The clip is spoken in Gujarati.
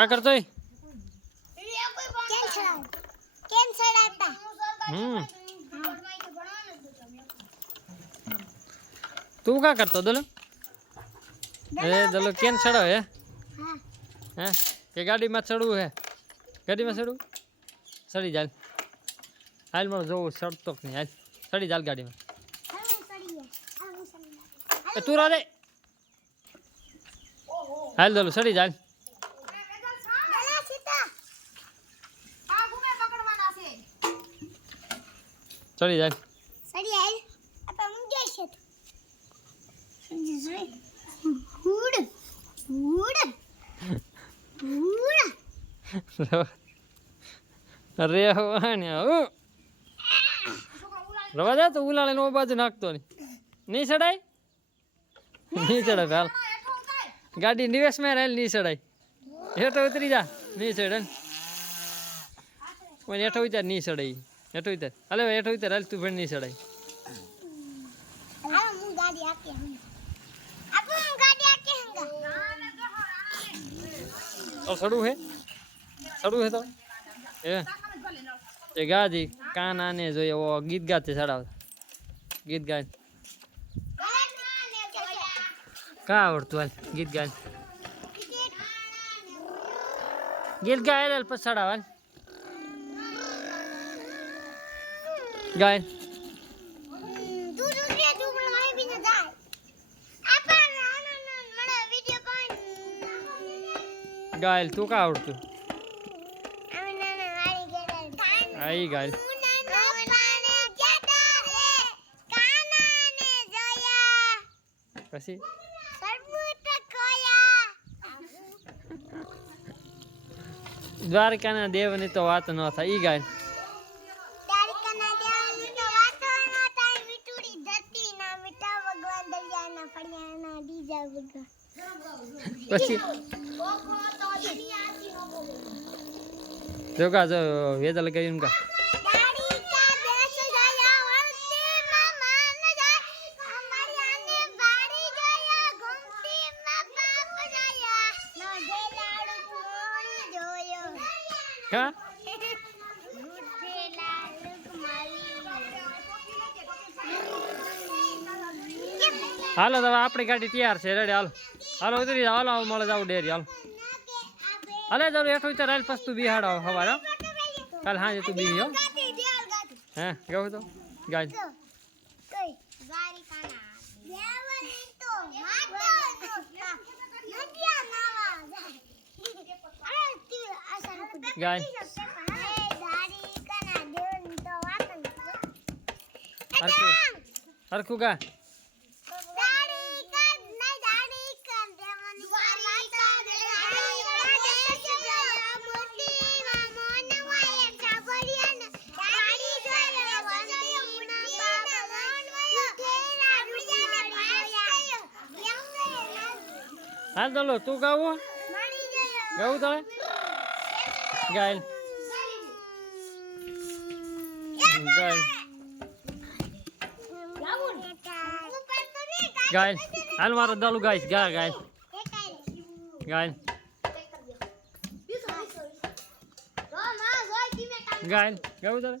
કા કરતો ય? કેમ છડાવ કેમ છડાવતા હમ તું કા કરતો દલો એ દલો કેમ ચડો હે હા હે કે ગાડીમાં ચડવું હે ગાડીમાં ચડવું ચડી જાય હાલ મારું જોવું ચડતો કે નહીં હાલ ચડી જાય ગાડીમાં હવે ચડીએ આ હું ચડી એ તું રાધે હાલ દલો ચડી જાય દલા સીતા ચડી જાય. ચડી આય આપા મુંજે છે સમજી જોઈ હુડ. હુડ. અરે વાને હું. રવા જા તો ઉલાળે નો બાજુ નાખતો નહીં. નહીં ચડાય? નહીં ચડાય હાલ. ગાડી નિવેશમાં રહેલ નહીં ચડાય. હેઠો ઉતરી જા. નહીં ચડે કોઈ હેઠો ઉતાર નહીં ચડાય. હેઠો ઉતાર. હાલે હેઠો ઉતાર. હાલ તું ભણ નહીં ચડાય આ હું ગાડી આકે હંગ આપો હું ગાડી આકે હંગ તો ચડવું હે? ચડવું હે તો? એ. ગાજી કાના ને જોઈએ ઓ ગીત ગાતે ચડાવ ગીત ગાય. કા આવડતું હાલ ગીત ગાય. ગીત ગાય. પછી ચડાવ હાલ. કોણ ગાયલ તું કા આવડતું? આઈ ગાયલ પછી? દ્વારકાના દેવની તો વાત ન થાય. ઈ ગાય પછી? જો કા જો વેદલ કહ્યું કા. દાડી કા બેસ ગયા વળતી માં માન જાય અમારિયાને બાડી જોયા ઘૂમતી માં બાપ જોયા નો દેલાડુ મોણ જોયો હા દેલાડુ મારી હાલો હવે આપણી ગાડી તૈયાર છે. રેડી હાલો. હાલો ઉતરી જાવ હાલો મળે જાવ ડેરી હાલો. હાલે જાવ હેઠો વિચાર હાલ પછી તું બિહાડ આવ હવારે હો. કાલ હાજે તું બી હો. હે કેવું તો? ગાય. ગાય. હરખું. હરખું ગા હાલ દલો તું ગાવું ગાવું તારે ગાયલ ગાયલ ગાયલ હાલ મારો દલું ગાઈશ ગા ગાયલ ગાયલ ગાયલ ગાવું તારે